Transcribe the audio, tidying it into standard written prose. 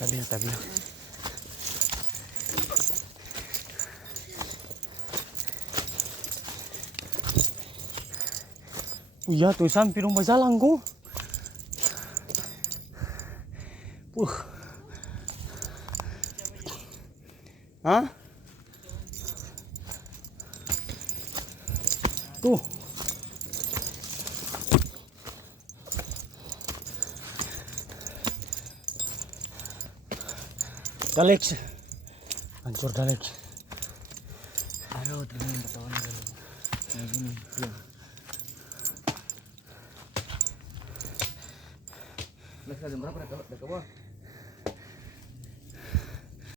Tabi. Iya tuh sampai rumah jalan kok. Hah? Tuh. Dalex. Hancur Dalex. Aduh, ternyata ketahuan dulu. Nah, gini, diam. Lex, jam berapa udah ke bawah?